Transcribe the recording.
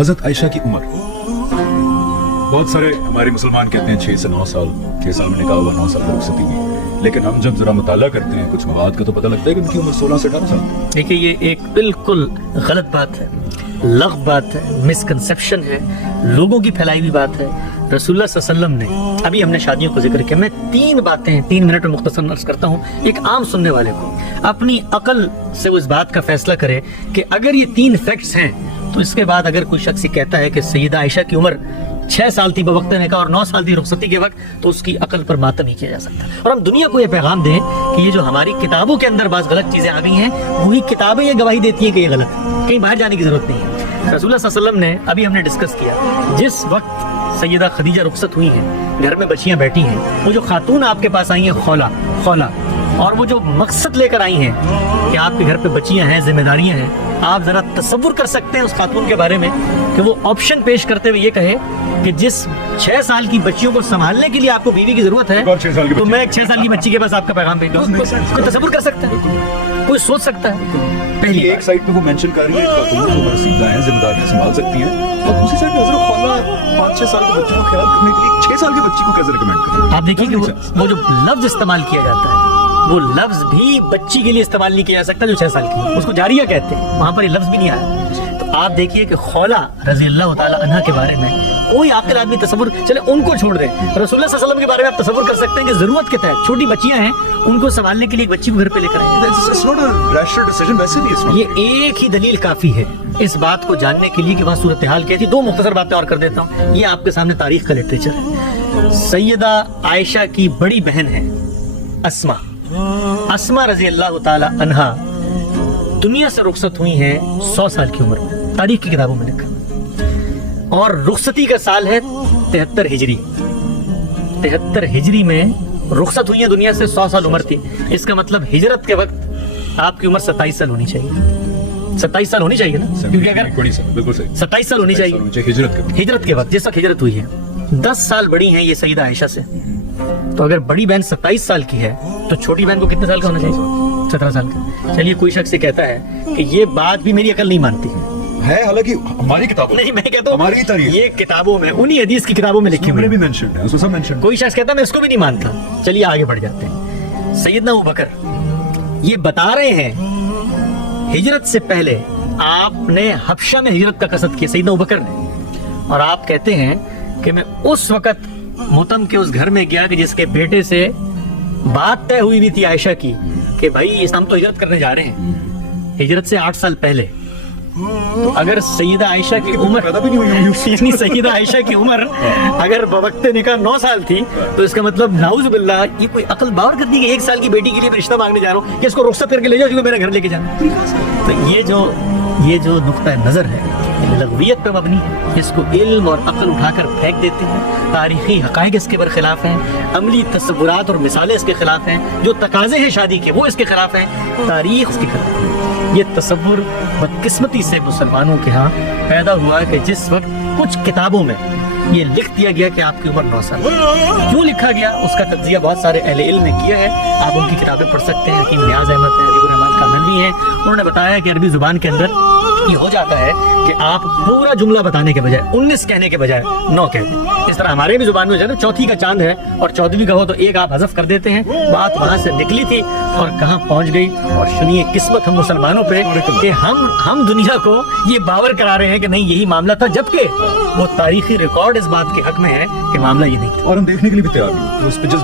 حضرت عائشہ کی عمر، بہت سارے ہمارے مسلمان کہتے ہیں 6 سے 9 سال، 6 سال میں نکاح ہوا، 9 سال کی رخصتی ہوئی، لیکن ہم جب ذرا مطالعہ کرتے ہیں کچھ مواد کا تو پتہ لگتا ہے کہ ان کی عمر 16 سے 18 سال ہے۔ دیکھیے یہ ایک بالکل غلط بات ہے، لغو بات ہے، مسکنسیپشن ہے، لوگوں کی پھیلائی ہوئی بات ہے۔ رسول اللہ صلی اللہ علیہ وسلم نے، ابھی ہم نے شادیوں کو ذکر کیا، میں 3 باتیں 3 منٹ میں مختصر عرض کرتا ہوں، ایک عام سننے والے کو اپنی عقل سے اس بات کا فیصلہ کرے کہ اگر یہ 3 فیکٹس ہیں تو اس کے بعد اگر کوئی شخص یہ کہتا ہے کہ سیدہ عائشہ کی عمر 6 سال تھی بوقت نکاح اور 9 سال تھی رخصتی کے وقت، تو اس کی عقل پر ماتم نہیں کیا جا سکتا۔ اور ہم دنیا کو یہ پیغام دیں کہ یہ جو ہماری کتابوں کے اندر بعض غلط چیزیں آ گئی ہیں، وہی کتابیں یہ گواہی دیتی ہیں کہ یہ غلط ہے، کہیں باہر جانے کی ضرورت نہیں ہے۔ رسول اللہ صلی اللہ علیہ وسلم نے، ابھی ہم نے ڈسکس کیا، جس وقت سیدہ خدیجہ رخصت ہوئی ہیں، گھر میں بچیاں بیٹھی ہیں، وہ جو خاتون آپ کے پاس آئی ہیں خولہ، اور وہ جو مقصد لے کر آئی ہیں کہ آپ کے گھر پہ بچیاں ہیں، ذمہ داریاں ہیں، آپ ذرا تصور کر سکتے ہیں اس خاتون کے بارے میں کہ وہ آپشن پیش کرتے ہوئے یہ کہے کہ جس 6 سال کی بچیوں کو سنبھالنے کے لیے آپ کو بیوی کی ضرورت ہے، تو میں ایک 6 سال کی بچی کے پاس آپ کا پیغام بھیج دوں۔ کوئی تصور کر سکتا ہے؟ کوئی سوچ سکتا ہے؟ پہلی ایک سائڈ پہ وہ مینشن کر رہی ہے خاتون جو رسیدہ ہیں، ذمہ داریاں سنبھال سکتی ہیں، اور دوسری سائڈ پہ حضرت خالہ 5-6 سال کے بچوں کو خیال کرنے کے لیے 6 سال کی بچی کو کیسے ریکمینڈ کریں؟ آپ دیکھیے کہ وہ جو لفظ استعمال کیا جاتا ہے، وہ لفظ بھی بچی کے لیے استعمال نہیں کیا جا سکتا جو 6 سال کی ہے، اس کو جاریہ کہتے ہیں، وہاں پر یہ لفظ بھی نہیں آیا۔ تو آپ دیکھیے کہ خولہ رضی اللہ تعالی عنہا کے بارے میں کوئی عاقل آدمی تصور، چلے ان کو چھوڑ دیں، رسول اللہ صلی اللہ علیہ وسلم کے بارے میں آپ تصور کر سکتے ہیں کہ ضرورت کے تحت چھوٹی بچیاں ہیں، ان کو سنبھالنے کے لیے ایک بچی کو گھر پہ لے کر آئیں۔ یہ ایک ہی دلیل کافی ہے اس بات کو جاننے کے لیے کہ وہاں صورتحال کیا تھی۔ 2 مختصر باتیں اور کر دیتا ہوں، یہ آپ کے سامنے تاریخ کا لٹریچر ہے۔ سیدہ عائشہ کی بڑی بہن ہے اسما رضی اللہ تعالی عنہا، دنیا سے رخصت ہوئی ہیں 100 سال کی عمر میں، تاریخ کی کتابوں میں لکھا، اور رخصتی کا سال ہے 73 ہجری۔ 73 ہجری میں رخصت ہوئی ہیں دنیا سے، 100 سال عمر تھی، اس کا مطلب ہجرت کے وقت آپ کی عمر 27 سال ہونی چاہیے، 27 سال ہونی چاہیے نا، کیونکہ اگر 27 سال ہونی چاہیے ہجرت کے وقت، جس وقت ہجرت ہوئی ہے۔ 10 سال بڑی ہیں یہ سیدہ عائشہ سے، تو اگر بڑی بہن 27 سال کی ہے تو چھوٹی بہن کو کتنے سال کا ہونا چاہیے؟ 17 سال کا۔ چلیے کوئی شخص یہ کہتا ہے کہ یہ بات بھی میری عقل نہیں مانتی ہے، حالانکہ ہماری کتابوں نہیں، میں کہتا ہوں ہماری تاریخ، یہ کتابوں میں، انہی حدیث کی کتابوں میں لکھی ہوئی بھی مینشنڈ ہے، اس میں سب مینشنڈ۔ کوئی شخص کہتا ہے میں اس کو بھی نہیں مانتا۔ چلیے آگے بڑھ جاتے ہیں۔ سیدنا ابوبکر یہ بتا رہے ہیں ہجرت سے پہلے آپ نے حبشہ میں ہجرت کا قصد کیا، سیدنا ابوبکر نے، اور آپ کہتے ہیں کہ میں اس وقت متم کے اس گھر میں گیا کہ جس کے بیٹے سے بات طے ہوئی بھی تھی عائشہ کی کہ بھائی ہم تو ہجرت کرنے جا رہے ہیں، ہجرت سے 8 سال پہلے۔ تو اگر سیدہ عائشہ کی عمر یعنی سیدہ عائشہ کی عمر اگر بوقت نکاح 9 سال تھی، تو اس کا مطلب نعوذ باللہ یہ کوئی عقل باور کرتی ہے کہ 1 سال کی بیٹی کے لیے میں رشتہ مانگنے جا رہا ہوں کہ اس کو رخصت کر کے لے جاؤ کیونکہ میرا گھر لے کے جانا۔ تو یہ جو نقطہ نظر ہے لغویت پہ مبنی ہے، اس کو علم اور عقل اٹھا کر پھینک دیتے ہیں، تاریخی حقائق اس کے برخلاف ہیں، عملی تصورات اور مثالیں اس کے خلاف ہیں، جو تقاضے ہیں شادی کے وہ اس کے خلاف ہیں، تاریخ اس کے خلاف ہے۔ یہ تصور بدقسمتی سے مسلمانوں کے ہاں پیدا ہوا کہ جس وقت کچھ کتابوں میں یہ لکھ دیا گیا کہ آپ کی عمر 9 سال، کیوں لکھا گیا اس کا تجزیہ بہت سارے اہل علم نے کیا ہے، آپ ان کی کتابیں پڑھ سکتے ہیں۔ حکیم نیاز احمد ہیں، حبیب الرحمان کاملوی ہیں، انہوں نے بتایا کہ عربی زبان کے اندر یہ ہو جاتا ہے کہ آپ پورا جملہ بتانے کے بجائے 19 کہنے کے بجائے 9 کہہ دیں۔ اس طرح ہمارے بھی زبان میں جو ہے نا، چوتھی کا چاند ہے اور 14ویں کا ہو تو 1 آپ حذف کر دیتے ہیں، بات وہاں سے نکلی تھی اور کہاں پہنچ گئی۔ اور سنیے قسمت ہم مسلمانوں پہ کہ ہم دنیا کو یہ باور کرا رہے ہیں کہ نہیں یہی معاملہ تھا، جبکہ وہ تاریخی ریکارڈ اس بات کے حق میں ہے کہ معاملہ یہ نہیں تھا، اور ہم دیکھنے کے لیے بھی تیار ہیں اس پہ